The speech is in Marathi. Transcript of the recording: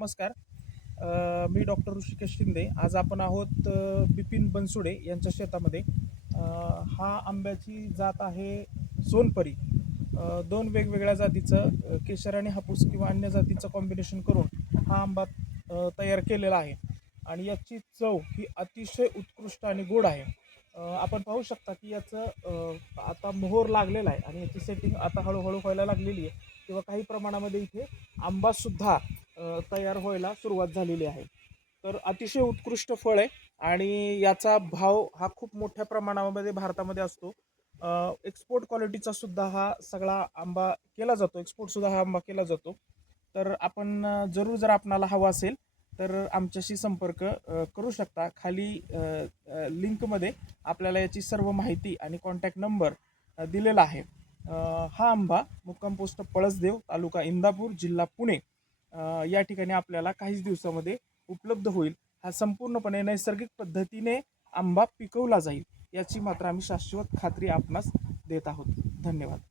नमस्कार. मी डॉक्टर ऋषिकेश शिंदे. आज आपण आहोत बिपिन बनसुडे यांच्या शेतामध्ये. हा आंब्याची जात आहे सोनपरी. दोन वेगवेगळ्या जातीचं केशर आणि हापूस किंवा अन्य जातीचं कॉम्बिनेशन करून हा आंबा तयार केलेला आहे आणि याची चव ही अतिशय उत्कृष्ट आणि गोड आहे. आपण पाहू शकता की याचं आता मोहर लागलेला आहे आणि याची सेटिंग आता हळूहळू व्हायला लागलेली आहे किंवा काही प्रमाणामध्ये इथे आंबासुद्धा तयार व्हायला सुरुवात झालेली आहे. तर अतिशय उत्कृष्ट फळ आहे आणि याचा भाव हा खूप मोठ्या प्रमाणामध्ये भारतामध्ये असतो. एक्सपोर्ट क्वालिटीचा सुद्धा हा सगळा आंबा केला जातो. एक्सपोर्ट सुद्धा हा आंबा केला जातो. तर आपण जरूर जर आपणाला हवा असेल तर आमच्याशी संपर्क करू शकता. खाली लिंकमध्ये आपल्याला याची सर्व माहिती आणि कॉन्टॅक्ट नंबर दिलेला आहे. हा आंबा मुक्काम पोस्ट पळसदेव, तालुका इंदापूर, जिल्हा पुणे या ठिकाणी आपल्याला काहीच दिवसामध्ये उपलब्ध होईल. हा संपूर्णपणे नैसर्गिक पद्धतीने आंबा पिकवला जाईल याची मात्र आम्ही शाश्वत खात्री आपणास देत आहोत. धन्यवाद.